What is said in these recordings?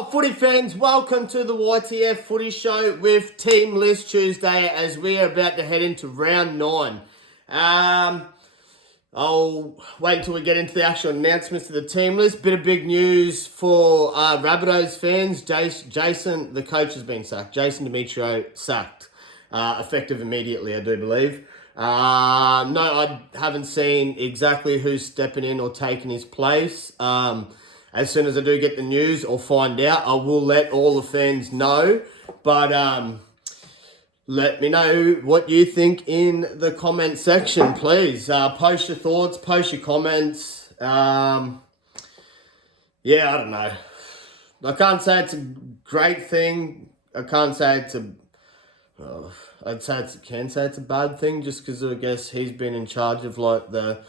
What footy fans, welcome to the YTF Footy Show with Team List Tuesday as we are about to head into round 9. I'll wait until we get into the actual announcements of the team list. Bit of big news for Rabbitohs fans. Jason, the coach, has been sacked. Jason Demetriou sacked, effective immediately, I do believe. No, I haven't seen exactly who's stepping in or taking his place. As soon as I do get the news or find out, I will let all the fans know. But let me know what you think in the comment section, please. Post your thoughts, post your comments. Yeah, I don't know. I can't say it's a great thing. I can't say it's a... can say it's a bad thing just because I guess he's been in charge of like the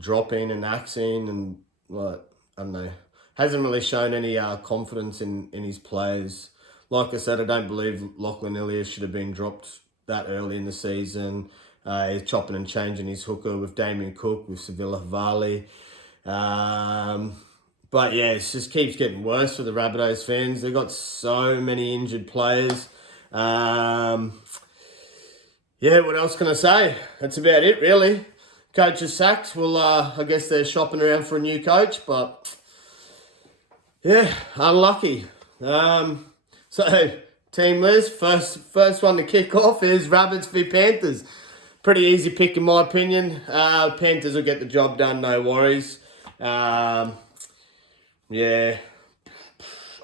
drop-in and axing and like, I don't know. Hasn't really shown any confidence in his players. Like I said, I don't believe Lachlan Ilias should have been dropped that early in the season. He's chopping and changing his hooker with Damien Cook, with Sevilla Havali. But yeah, it just keeps getting worse for the Rabbitohs fans. They've got so many injured players. Yeah, what else can I say? That's about it, really. Coach is sacked. Well, I guess they're shopping around for a new coach, but... yeah, unlucky. So, team list, first one to kick off is Rabbits v Panthers. Pretty easy pick in my opinion. Panthers will get the job done, no worries. Yeah, I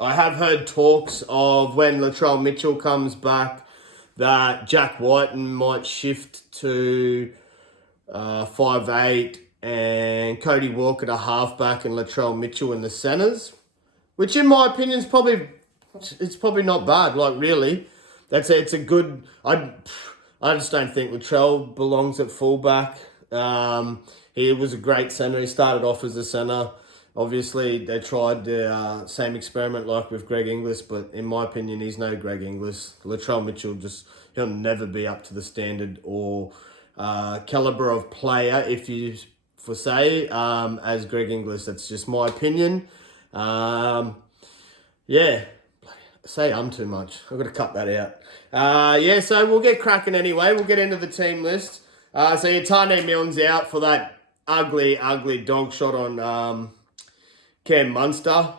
have heard talks of when Latrell Mitchell comes back that Jack Whiten might shift to 5'8", and Cody Walker to halfback and Latrell Mitchell in the centres. Which, in my opinion, is probably not bad. Like, really, it's a good. I just don't think Latrell belongs at fullback. He was a great centre. He started off as a centre. Obviously, they tried the same experiment like with Greg Inglis, but in my opinion, he's no Greg Inglis. Latrell Mitchell he'll never be up to the standard or calibre of player as Greg Inglis. That's just my opinion. Yeah, say too much. I've got to cut that out. Yeah, so we'll get cracking anyway. We'll get into the team list. So your Taane Milne's out for that ugly dog shot on Cam Munster.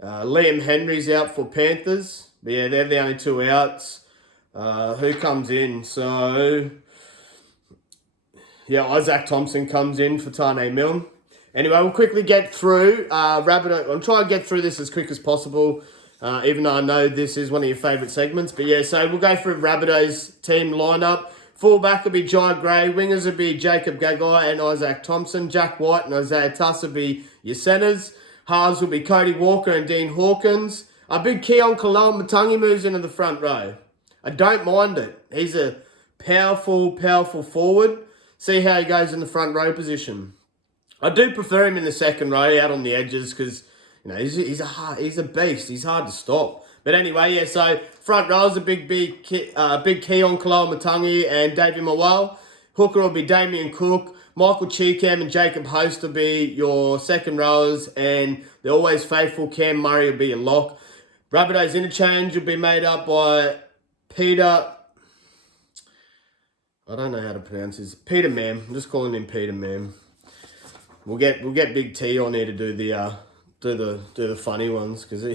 Liam Henry's out for Panthers. But yeah, they're the only two outs. Who comes in? So, yeah, Isaac Thompson comes in for Taane Milne. Anyway, we'll quickly get through Rabbitohs. I'll try and get through this as quick as possible, even though I know this is one of your favourite segments. But yeah, so we'll go through Rabbitohs team lineup. Fullback will be Jai Gray. Wingers will be Jacob Gagai and Isaac Thompson. Jack White and Isaiah Tuss will be your centres. Halves will be Cody Walker and Dean Hawkins. A big Keon Koloamatangi moves into the front row. I don't mind it. He's a powerful forward. See how he goes in the front row position. I do prefer him in the second row, out on the edges, because he's a beast. He's hard to stop. But anyway, yeah. So front row is a big Keon Koloamatangi and David Mawal. Hooker will be Damien Cook. Michael Cheekham and Jacob Host will be your second rows, and the always faithful Cam Murray will be your lock. Rabbitohs interchange will be made up by Peter. I don't know how to pronounce this. Peter Mam. I'm just calling him Peter Mam. We'll get Big T on here to do the funny ones because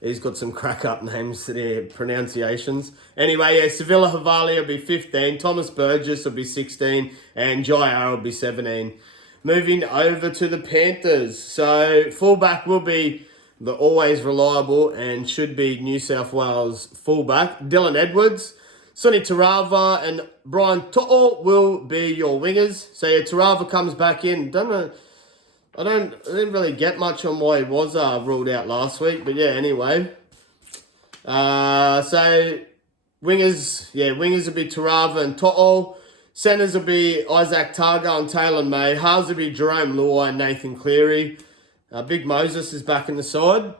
he's got some crack up names to their pronunciations. Anyway, yeah, Sevilla Havali will be 15, Thomas Burgess will be 16, and Jai will be 17. Moving over to the Panthers. So fullback will be the always reliable and should be New South Wales fullback, Dylan Edwards. Sonny Tarava and Brian To'o will be your wingers. So yeah, Tarava comes back in. I didn't really get much on why he was ruled out last week, but yeah, anyway. So wingers will be Tarava and To'o. Centers will be Isaac Targa and Taylor May. Halves will be Jerome Luai and Nathan Cleary. Big Moses is back in the side.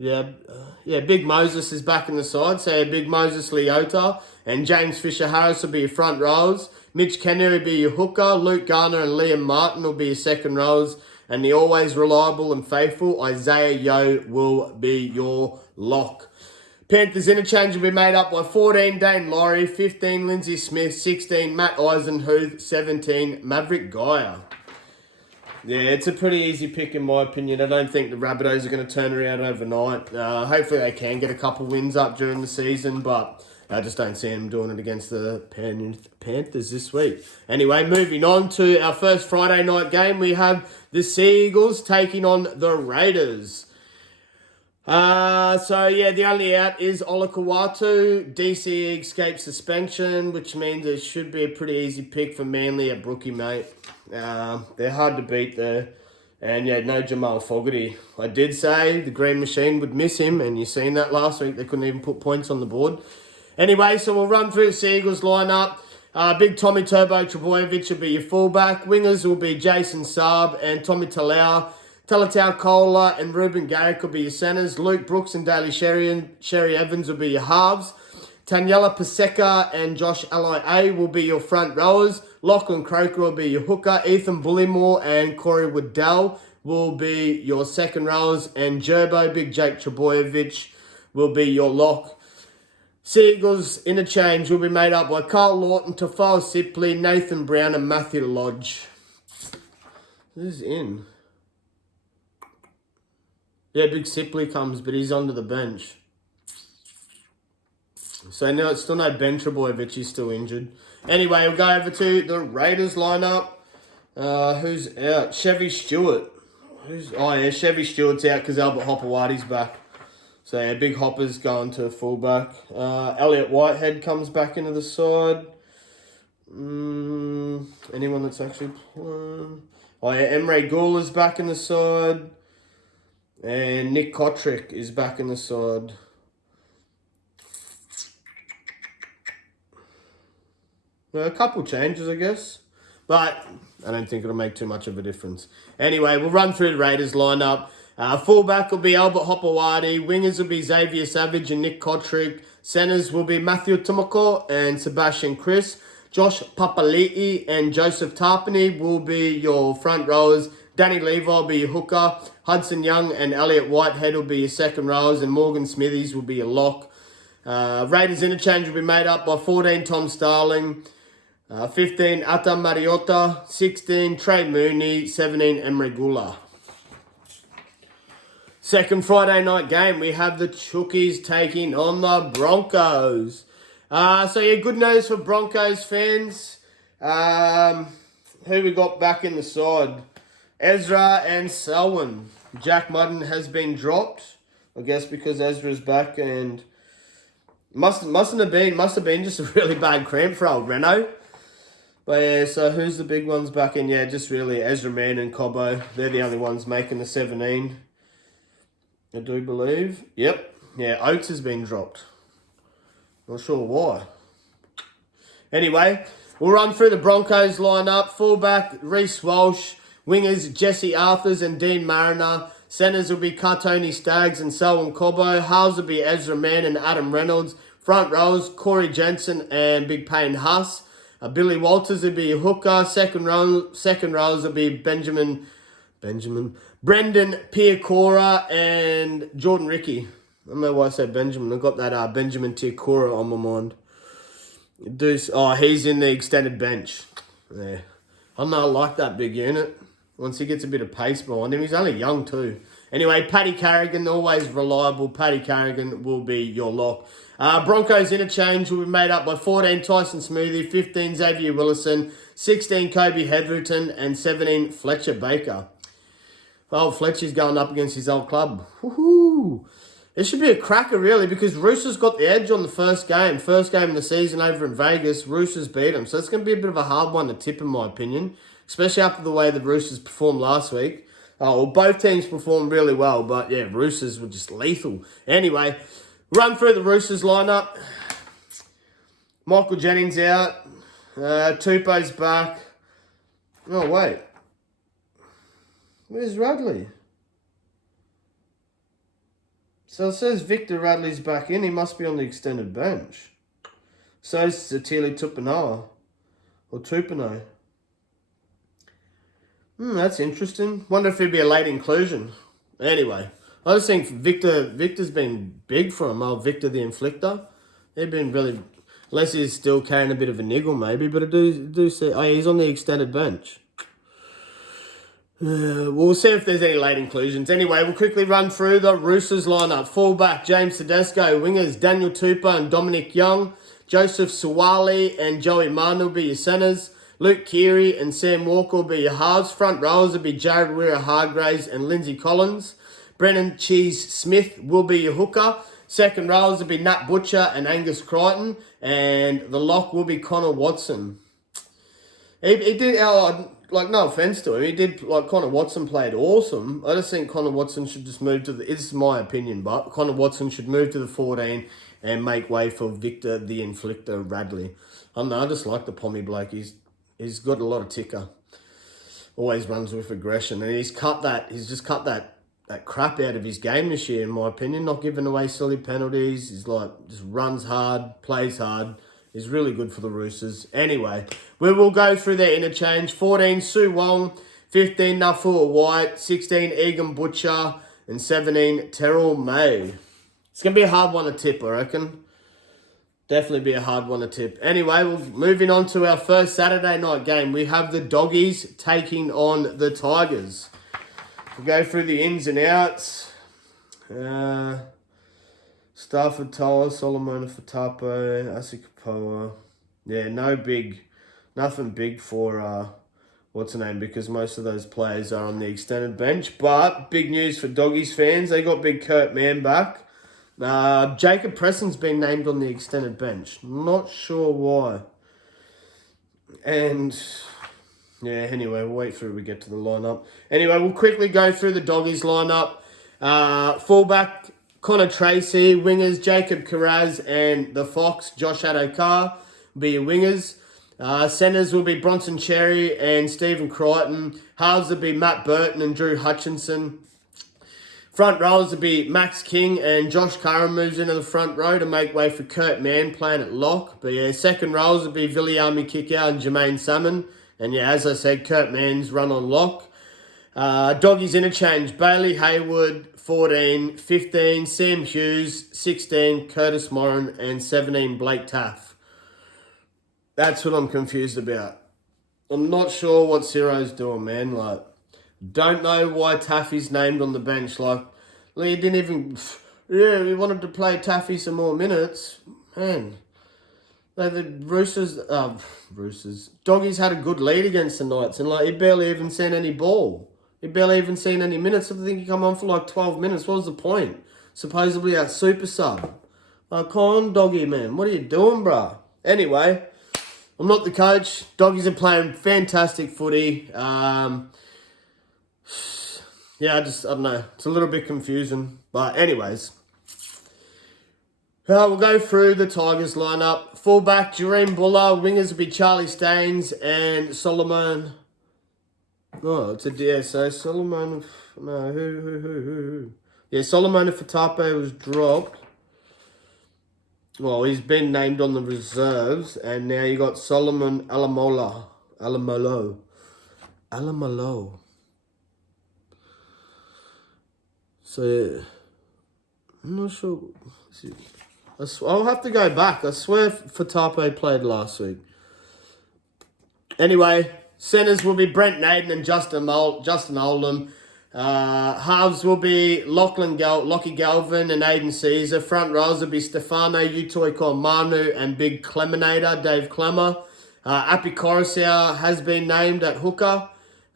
Yeah, Big Moses is back in the side. So Big Moses Leota and James Fisher-Harris will be your front rows. Mitch Kenny will be your hooker. Luke Garner and Liam Martin will be your second rows. And the always reliable and faithful Isaiah Yeo will be your lock. Panthers interchange will be made up by 14, Dane Laurie, 15, Lindsay Smith, 16, Matt Eisenhuth, 17, Maverick Geyer. Yeah, it's a pretty easy pick in my opinion. I don't think the Rabbitohs are going to turn around overnight. Hopefully they can get a couple wins up during the season, but I just don't see them doing it against the Panthers this week. Anyway, moving on to our first Friday night game, we have the Sea Eagles taking on the Raiders. The only out is Olakau'atu. DC escaped suspension, which means it should be a pretty easy pick for Manly at Brookie, mate. They're hard to beat there. And yeah, no Jamal Fogarty. I did say the Green Machine would miss him, and you've seen that last week. They couldn't even put points on the board. Anyway, so we'll run through the Sea Eagles lineup. Big Tommy Turbo Trebojevic will be your fullback. Wingers will be Jason Saab and Tommy Talau. Talatau Kola and Ruben Garrick will be your centres. Luke Brooks and Daly Sherry Evans will be your halves. Taniela Paseka and Josh Alai will be your front rowers. Lachlan Croker will be your hooker. Ethan Bullymore and Corey Waddell will be your second rowers. And Gerbo, Big Jake Trebojevic will be your lock. Sea Eagles interchange will be made up by Carl Lawton, Tafal Sipley, Nathan Brown and Matthew Lodge. Who's in? Yeah, Big Sipley comes, but he's onto the bench. So now it's still no Ben Trebojevic, he's still injured. Anyway, we'll go over to the Raiders lineup. Who's out? Chevy Stewart. Chevy Stewart's out because Albert Hopewadi's back. So yeah, Big Hopper's going to fullback. Elliot Whitehead comes back into the side. Anyone that's actually playing? Emre Gula's back in the side. And Nick Kotrick is back in the side. A couple changes, I guess. But I don't think it'll make too much of a difference. Anyway, we'll run through the Raiders lineup. Fullback will be Albert Hopewadi. Wingers will be Xavier Savage and Nick Kotrick. Centers will be Matthew Tomoko and Sebastian Chris. Josh Papali'i and Joseph Tarpany will be your front rowers. Danny Levi will be your hooker. Hudson Young and Elliot Whitehead will be your second rowers. And Morgan Smithies will be your lock. Raiders interchange will be made up by 14 Tom Starling. 15 Atam Mariota. 16 Trey Mooney. 17 Emre Gula. Second Friday night game, we have the Chookies taking on the Broncos. Good news for Broncos fans. Who we got back in the side? Ezra and Selwyn. Jack Mudden has been dropped, I guess because Ezra's back, and must have been just a really bad cramp for old Reno. But yeah, so who's the big ones back in? Yeah, just really Ezra Mann and Cobbo. They're the only ones making the 17. I do believe. Yep. Yeah, Oates has been dropped. Not sure why. Anyway, we'll run through the Broncos lineup. Fullback, Reece Walsh. Wingers, Jesse Arthurs and Dean Mariner. Centers will be Cartoni Staggs and Selwyn Cobbo. Halves will be Ezra Mann and Adam Reynolds. Front rows, Corey Jensen and Big Payne Huss. Billy Walters will be a hooker. Second rows will be Brendan Piacora and Jordan Ricky. I don't know why I said Benjamin. I've got that Benjamin Tiacora on my mind. He's in the extended bench. Yeah. I don't know, I like that big unit. Once he gets a bit of pace behind him. He's only young too. Anyway, Paddy Carrigan, always reliable. Paddy Carrigan will be your lock. Broncos interchange will be made up by 14 Tyson Smoothie, 15 Xavier Willison, 16 Kobe Heatherton, and 17 Fletcher Baker. Well, Fletcher's going up against his old club. Woohoo! It should be a cracker, really, because Roosters got the edge on the first game of the season over in Vegas. Roosters beat them, so it's going to be a bit of a hard one to tip, in my opinion, especially after the way the Roosters performed last week. Both teams performed really well, but yeah, Roosters were just lethal. Anyway, run through the Roosters lineup. Michael Jennings out. Tupou's back. Oh, wait. Where's Radley? So it says Victor Radley's back in. He must be on the extended bench. So is Satili Tupanoa. Or Tupano. That's interesting. Wonder if he'd be a late inclusion. Anyway, I just think Victor's been big for him. Victor the Inflictor. He'd been really, unless he's still carrying a bit of a niggle maybe, but I do see, oh, he's on the extended bench. We'll see if there's any late inclusions. Anyway, we'll quickly run through the Roosters lineup. Fullback, James Tedesco. Wingers, Daniel Tupou and Dominic Young. Joseph Suwali and Joey Manu will be your centres. Luke Keary and Sam Walker will be your halves. Front rowers will be Jared Weir-Hargraves and Lindsay Collins. Brennan Cheese Smith will be your hooker. Second rowers will be Nat Butcher and Angus Crichton. And the lock will be Connor Watson. He did, no offence to him, he did, Connor Watson played awesome. I just think Connor Watson should just move to this is my opinion, but Connor Watson should move to the 14 and make way for Victor the Inflictor Radley. I don't know, I just like the Pommy bloke. He's got a lot of ticker. Always runs with aggression. And he's just cut that crap out of his game this year, in my opinion. Not giving away silly penalties. He's just runs hard, plays hard. He's really good for the Roosters. Anyway, we will go through their interchange. 14, Sue Wong. 15, Nafua White. 16, Egan Butcher. And 17, Terrell May. It's going to be a hard one to tip, I reckon. Definitely be a hard one to tip. Anyway, moving on to our first Saturday night game. We have the Doggies taking on the Tigers. We'll go through the ins and outs. Stafford Toa, Solomona Fatapo, Asikapoa. Yeah, nothing big for, what's her name, because most of those players are on the extended bench. But big news for Doggies fans. They got big Kurt Mann back. Jacob Preston's been named on the extended bench. Not sure why. And, yeah, anyway, we'll wait through we get to the lineup. Anyway, we'll quickly go through the Doggies lineup. Fullback, Connor Tracy. Wingers, Jacob Carraz and the Fox, Josh Adokar, will be your wingers. Centres will be Bronson Cherry and Stephen Crichton. Halves will be Matt Burton and Drew Hutchinson. Front rows will be Max King and Josh Curran moves into the front row to make way for Kurt Mann playing at lock. But yeah, second rows will be Viliami Kikau and Jermaine Salmon. And yeah, as I said, Kurt Mann's run on lock. Doggies interchange, Bailey Hayward, 14, 15, Sam Hughes, 16, Curtis Moran, and 17, Blake Taff. That's what I'm confused about. I'm not sure what Ciro's doing, man. Don't know why Taffy's named on the bench. He didn't even... Yeah, we wanted to play Taffy some more minutes. Man. The Roosters... Doggies had a good lead against the Knights, and he barely even seen any ball. He barely even seen any minutes. I think he come on for 12 minutes. What was the point? Supposedly a super sub. Come on, Doggy, man. What are you doing, bruh? Anyway, I'm not the coach. Doggies are playing fantastic footy. Yeah, I don't know. It's a little bit confusing. But anyways. We'll go through the Tigers lineup. Fullback, Jareem Buller. Wingers will be Charlie Staines and Solomon. Oh, it's a DSO. Solomon. No, who? Yeah, Solomon Fatape was dropped. Well, he's been named on the reserves. And now you got Solomon Alamolo. So, yeah. I'm not sure. I'll have to go back. I swear Fatape played last week. Anyway, centres will be Brent Naden and Justin Oldham. Halves will be Lockie Galvin and Aiden Caesar. Front rows will be Stefano Utoi-Manu and Big Cleminator, Dave Clemmer. Api Coruscant has been named at hooker.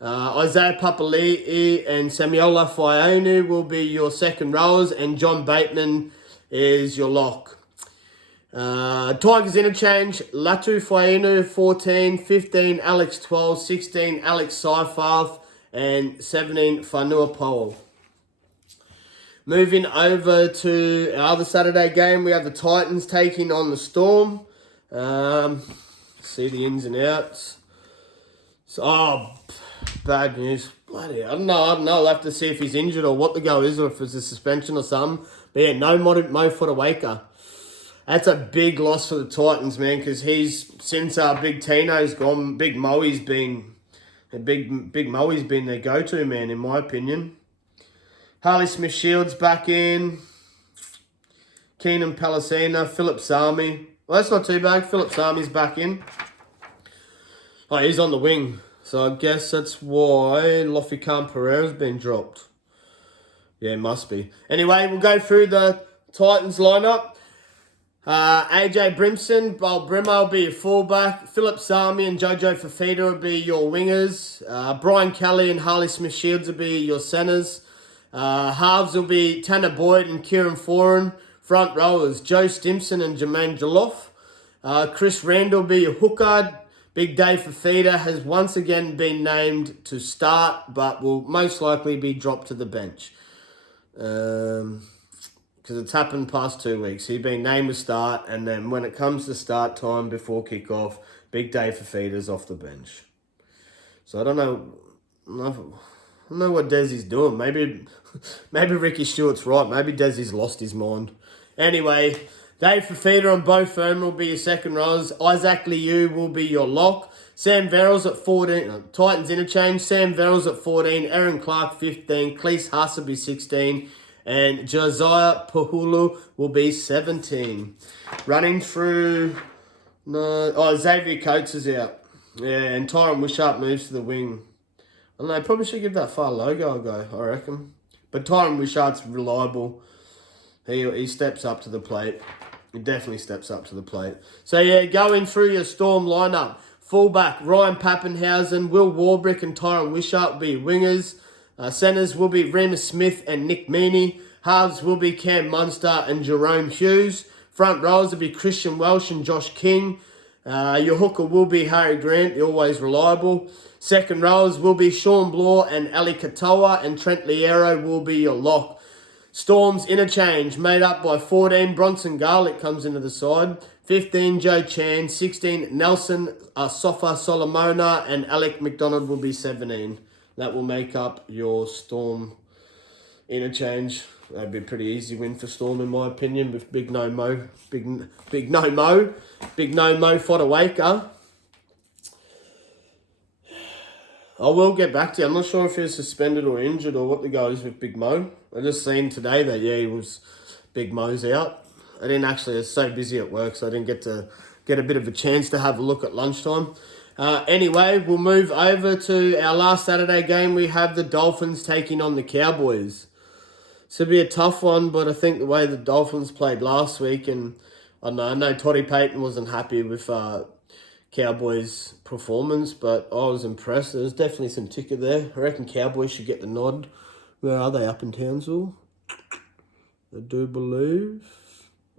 Isaiah Papali'i and Samiola Faionu will be your second rowers, and John Bateman is your lock. Tigers interchange, Latu Faionu 14, 15 Alex 12, 16 Alex Seifarth, and 17 Whanua Powell. Moving over to our other Saturday game, we have the Titans taking on the Storm. See the ins and outs. Bad news. Bloody, I don't know. I'll have to see if he's injured or what the go is, or if it's a suspension or something. But yeah, no Mo Fodawaker. That's a big loss for the Titans, man, because since Big Tino's gone, Big Moe's been Big Moe's been their go-to man, in my opinion. Harley Smith-Shields back in. Keenan Palacina, Philip Sami. Well, that's not too bad. Philip Sami's back in. Oh, he's on the wing. So I guess that's why Lofi Khan Pereira's been dropped. Yeah, must be. Anyway, we'll go through the Titans lineup. AJ Brimson, Brimmer will be your fullback. Philip Sami and Jojo Fafita will be your wingers. Brian Kelly and Harley Smith-Shields will be your centres. Halves will be Tanner Boyd and Kieran Foran. Front rowers, Joe Stimson and Jermaine Joloffe. Chris Randall will be your hooker. Big Dave Fafita has once again been named to start, but will most likely be dropped to the bench. Because it's happened past 2 weeks. He's been named to start, and then when it comes to start time before kickoff, Big Dave Fafita's off the bench. So I don't know what Desi's doing. Maybe Ricky Stewart's right. Maybe Desi's lost his mind. Anyway, Dave Fafita and Bo Fern will be your second rows. Isaac Liu will be your lock. Sam Verrills at 14. Titans interchange. Sam Verrills at 14. Aaron Clark 15. Cleese Haas will be 16. And Josiah Pahulu will be 17. Running through... Xavier Coates is out. Yeah, and Tyron Wishart moves to the wing. I don't know, probably should give that far logo a go, I reckon. But Tyron Wishart's reliable. He steps up to the plate. He definitely steps up to the plate. So yeah, going through your Storm lineup. Fullback, Ryan Pappenhausen, Will Warbrick and Tyron Wishart will be wingers. Centres will be Remus Smith and Nick Meaney. Halves will be Cam Munster and Jerome Hughes. Front rows will be Christian Welsh and Josh King. Your hooker will be Harry Grant, the always reliable. Second rows will be Sean Bloor and Ali Katoa, and Trent Liero will be your lock. Storms interchange made up by 14, Bronson Garlick comes into the side. 15, Joe Chan. 16, Nelson Sofa Solomona, and Alec McDonald will be 17. That will make up your Storm interchange. That'd be a pretty easy win for Storm, in my opinion, with Big No Mo Fodawaker. I will get back to you. I'm not sure if he was suspended or injured or what the go is with Big Mo. I just seen today that, Big Mo's out. I was so busy at work, so I didn't get a bit of a chance to have a look at lunchtime. Anyway, we'll move over to our last Saturday game. We have the Dolphins taking on the Cowboys. This will be a tough one, but I think the way the Dolphins played last week, and I know Toddy Payton wasn't happy with Cowboys' performance, but I was impressed. There's definitely some ticker there. I reckon Cowboys should get the nod. Where are they? Up in Townsville? I do believe.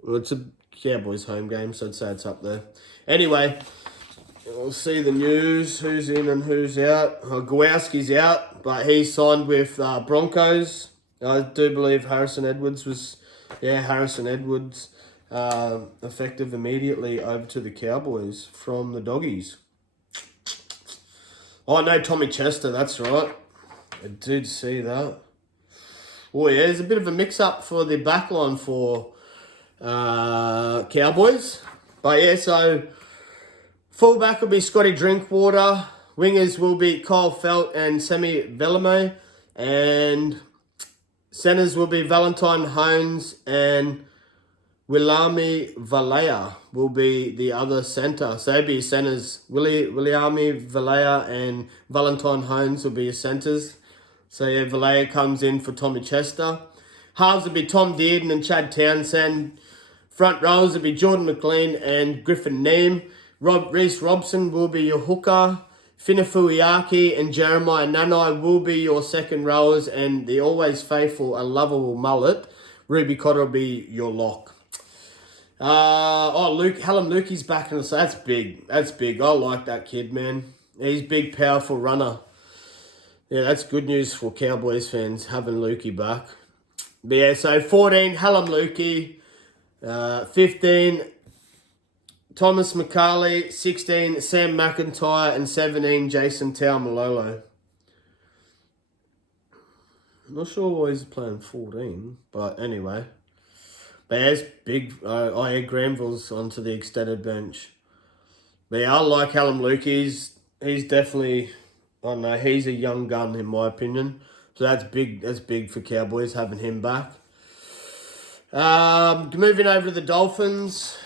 Well, it's a Cowboys home game, so I'd say it's up there. Anyway, we'll see the news, who's in and who's out. Gowowski's out, but he's signed with Broncos. I do believe Harrison Edwards, effective immediately over to the Cowboys from the Doggies. Oh, no, Tommy Chester, that's right. I did see that. Oh, yeah, there's a bit of a mix-up for the backline for Cowboys. But, yeah, so fullback will be Scotty Drinkwater. Wingers will be Kyle Felt and Semi Velame. And centers will be Valentine Hones and Williami Valea will be the other centre. So they'll be centres. Williami Valea and Valentine Hones will be your centres. So yeah, Valea comes in for Tommy Chester. Halves will be Tom Dearden and Chad Townsend. Front rows will be Jordan McLean and Griffin Neem. Reese Robson will be your hooker. Finafuiaki and Jeremiah Nanai will be your second rowers, and the always faithful and lovable mullet, Ruby Cotter, will be your lock. Hallam Lukey's back, and so that's big. That's big. I like that kid, man. He's a big, powerful runner. Yeah, that's good news for Cowboys fans, having Lukey back. But yeah, so 14, Hallam Lukey. 15, Thomas McCarley. 16, Sam McIntyre. And 17, Jason Taumalolo. I'm not sure why he's playing 14, but anyway. But yeah, it's big. Granville's onto the extended bench. But yeah, I like Hallam Lukey. He's definitely I don't know, he's a young gun in my opinion. So that's big. That's big for Cowboys having him back. Moving over to the Dolphins.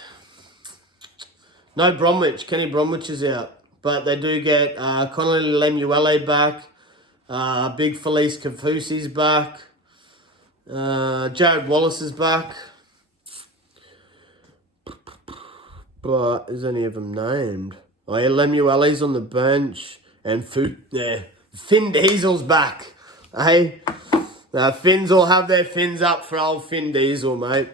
No Bromwich. Kenny Bromwich is out. But they do get Connolly Lemuele back. Big Felice Kafusi's back. Jared Wallace is back. But is any of them named? Oh yeah, Lemuele's on the bench. And Finn Diesel's back. Hey? Finns will have their fins up for old Finn Diesel, mate.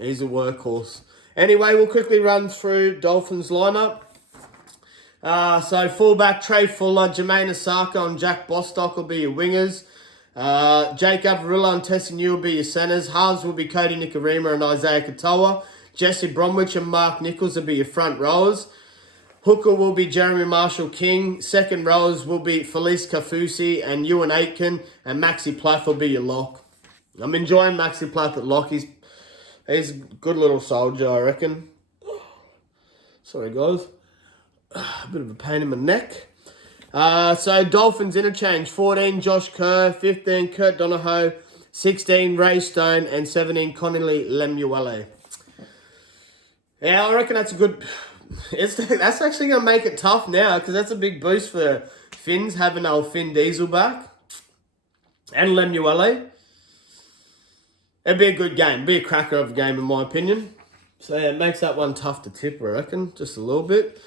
He's a workhorse. Anyway, we'll quickly run through Dolphins lineup. So fullback Trey Fuller, Jermaine Asako and Jack Bostock will be your wingers. Jake Avarilla and Tessie New will be your centres. Halves will be Cody Nikarima and Isaiah Katoa. Jesse Bromwich and Mark Nichols will be your front rowers. Hooker will be Jeremy Marshall-King. Second rowers will be Felice Kafusi and Ewan Aitken. And Maxi Plath will be your lock. I'm enjoying Maxi Plath at lock. He's a good little soldier, I reckon. Sorry, guys. A bit of a pain in my neck. So Dolphins interchange. 14, Josh Kerr. 15, Kurt Donahoe. 16, Ray Stone. And 17, Connolly Lemuele. Yeah, I reckon that's a good... That's actually going to make it tough now because that's a big boost for Finns having old Finn Diesel back and Lemuele. It'd be a good game. It'd be a cracker of a game in my opinion. So yeah, it makes that one tough to tip, I reckon. Just a little bit.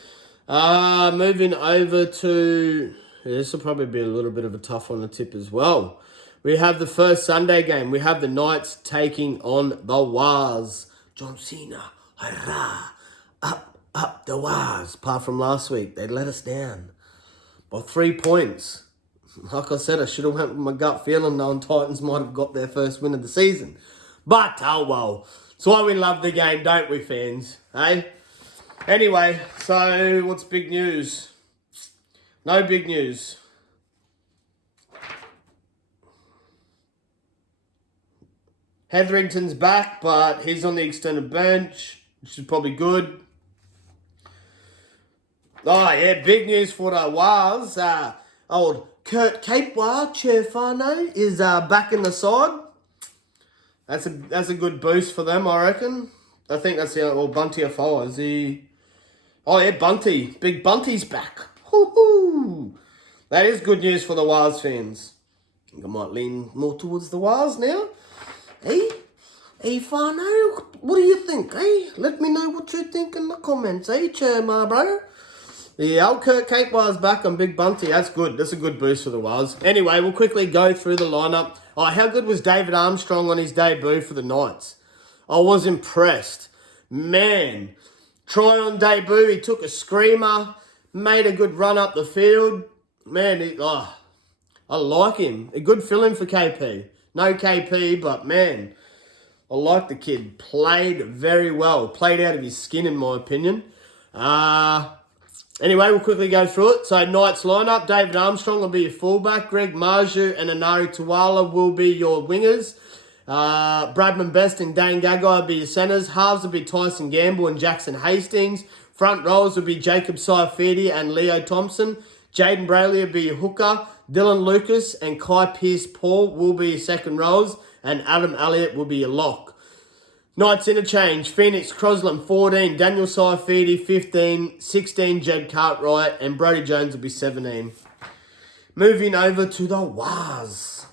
Moving over to... this will probably be a little bit of a tough one to tip as well. We have the first Sunday game. We have the Knights taking on the Wars. John Cena. Hurrah. Up the Wars. Apart from last week, they let us down by 3 points. Like I said, I should have went with my gut feeling knowing Titans might have got their first win of the season. But, oh well. That's why we love the game, don't we, fans? Hey? Anyway, so what's big news? No big news. Hetherington's back, but he's on the extended bench, which is probably good. Oh, yeah, big news for the Wars. Old Kurt Capewell, Chefano, is back in the side. That's a good boost for them, I reckon. I think that's the... Well, Bunty Afoa, is he... Oh, yeah, Bunty. Big Bunty's back. Hoo-hoo! That is good news for the Wars fans. I think I might lean more towards the Wars now. Hey? Hey, Fano, what do you think, eh? Let me know what you think in the comments, eh, my bro? The old Kurt Capewell's back on Big Bunty. That's good. That's a good boost for the Wars. Anyway, we'll quickly go through the lineup. Oh, how good was David Armstrong on his debut for the Knights? I was impressed. Man, try on debut, he took a screamer, made a good run up the field. Man, I like him. A good fill-in for KP. No KP, but man, I like the kid. Played very well. Played out of his skin, in my opinion. Anyway, we'll quickly go through it. So, Knights lineup. David Armstrong will be your fullback. Greg Marju and Anari Tuwala will be your wingers. Bradman Best and Dane Gagai will be your centres. Halves will be Tyson Gamble and Jackson Hastings. Front rows will be Jacob Saifidi and Leo Thompson. Jaden Brayley will be your hooker. Dylan Lucas and Kai Pearce-Paul will be your second rows. And Adam Elliott will be your lock. Knights interchange. Phoenix Crosland 14. Daniel Saifidi 15. 16 Jed Cartwright. And Brody Jones will be 17. Moving over to the Wars.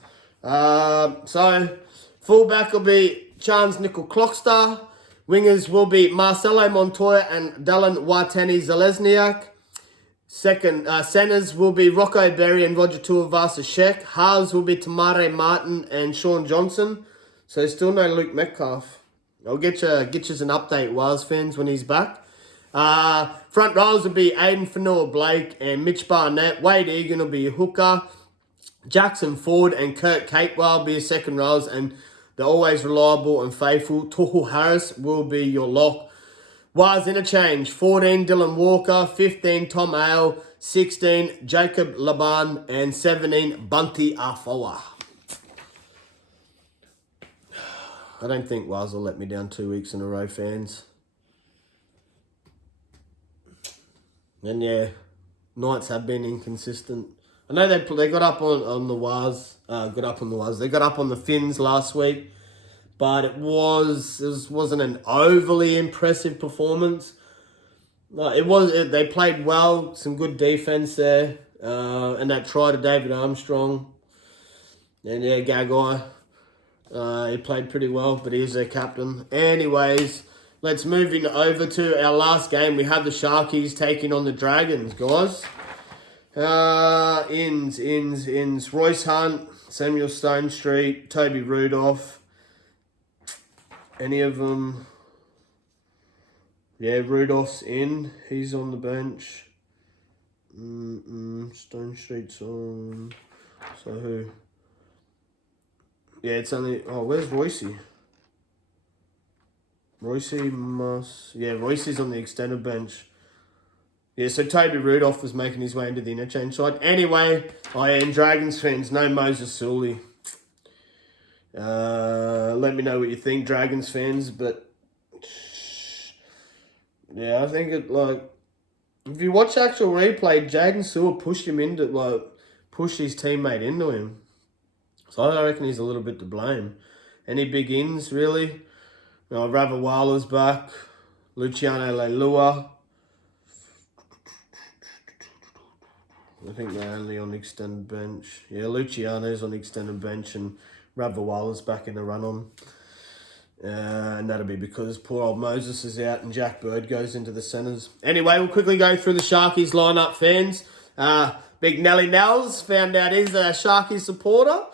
So, fullback will be Chance Nickel-Clockstar. Wingers will be Marcelo Montoya and Dallin Watani-Zalesniak. Centers will be Rocco Berry and Roger Tuivasa-Sheck. Halves will be Tamare Martin and Sean Johnson. So still no Luke Metcalf. I'll get you an update, Wars fans, when he's back. Front rows will be Aiden Fanua-Blake and Mitch Barnett. Wade Egan will be your hooker. Jackson Ford and Kurt Capewell will be your second rows. And the always reliable and faithful Tohu Harris will be your lock. Wars interchange. 14 Dylan Walker. 15 Tom Ale. 16 Jacob Laban. And 17 Bunty Afoa. I don't think Waz will let me down 2 weeks in a row, fans. And yeah, Knights have been inconsistent. I know they got up on the Waz, They got up on the Finns last week, but it wasn't an overly impressive performance. They played well, some good defense there, and that try to David Armstrong, and yeah, Gagai. He played pretty well, but he is their captain. Anyways, let's move over to our last game. We have the Sharkies taking on the Dragons, guys. Ins. Royce Hunt, Samuel Stone Street, Toby Rudolph. Any of them? Yeah, Rudolph's in. He's on the bench. Stone Street's on. So who? Yeah, it's only... Oh, where's Royce? Royce's on the extended bench. Yeah, so Toby Rudolph was making his way into the interchange side. Anyway, I am Dragons fans. No Moses Sully. Let me know what you think, Dragons fans. But yeah, I think if you watch actual replay, Jaden Sewell pushed his teammate into him. So I reckon he's a little bit to blame. Any big ins, really? Ravawala's back. Luciano Leilua. I think they're only on the extended bench. Yeah, Luciano's on the extended bench and Ravawala's back in the run-on. And that'll be because poor old Moses is out and Jack Bird goes into the centres. Anyway, we'll quickly go through the Sharkies lineup, fans. Big Nelly Nels found out he's a Sharkies supporter.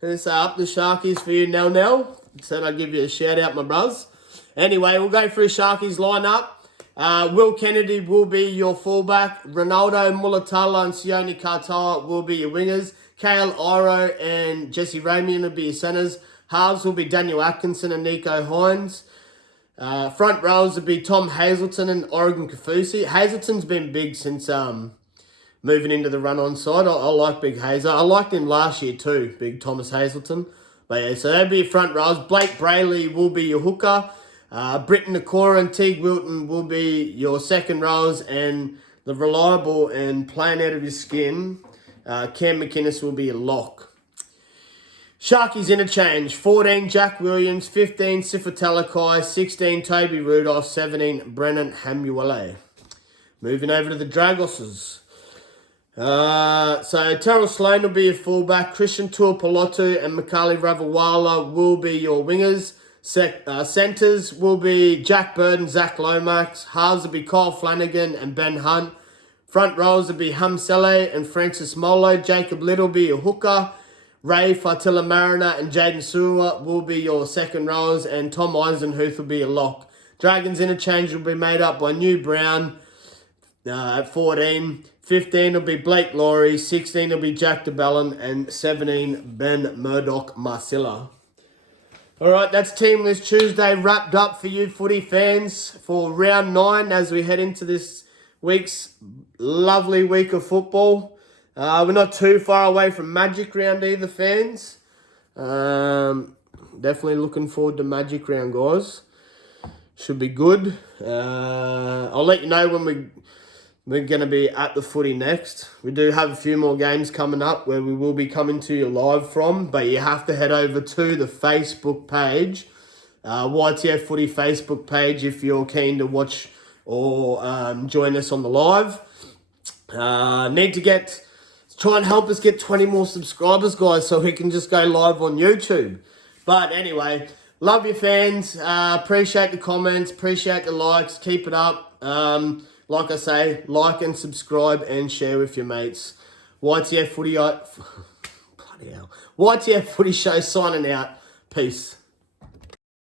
Let's up the Sharkies for you, Nell. Said I'd give you a shout out, my bros. Anyway, we'll go through Sharkies lineup. Will Kennedy will be your fullback. Ronaldo, Mulatala and Sione Katoa will be your wingers. Kale Iro and Jesse Ramian will be your centres. Halves will be Daniel Atkinson and Nico Hines. Front rows will be Tom Hazelton and Oregon Kafusi. Hazelton's been big since moving into the run-on side. I like Big Hazer. I liked him last year too, Big Thomas Hazelton. But yeah, so they'll be your front rows. Blake Brayley will be your hooker. Britton Nakora and Teague Wilton will be your second rows. And the reliable and playing out of his skin, Cam McInnes will be your lock. Sharkies interchange. 14, Jack Williams. 15, Sifa Talakai. 16, Toby Rudolph. 17, Brennan Hamuele. Moving over to the Dragosses. So Terrell Sloan will be your fullback. Christian Tuapolotu and Makali Ravawala will be your wingers. Centres will be Jack Bird and Zach Lomax. Halves will be Kyle Flanagan and Ben Hunt. Front rows will be Hamsele and Francis Molo. Jacob Little will be your hooker. Ray Fatila Mariner and Jaden Sewell will be your second rows. And Tom Eisenhuth will be your lock. Dragons interchange will be made up by New Brown at 14. 15 will be Blake Laurie, 16 will be Jack DeBellin, and 17, Ben Murdoch Marcilla. All right, that's Team List Tuesday wrapped up for you footy fans for round 9 as we head into this week's lovely week of football. We're not too far away from Magic Round either, fans. Definitely looking forward to Magic Round, guys. Should be good. I'll let you know when we're going to be at the footy next. We do have a few more games coming up where we will be coming to you live from, but you have to head over to the Facebook page, YTF Footy Facebook page, if you're keen to watch or join us on the live. Need to try and help us get 20 more subscribers, guys, so we can just go live on YouTube. But anyway, love you fans. Appreciate the comments, appreciate the likes. Keep it up. Like I say, like and subscribe and share with your mates. YTF Footy... Bloody hell. YTF Footy Show signing out. Peace.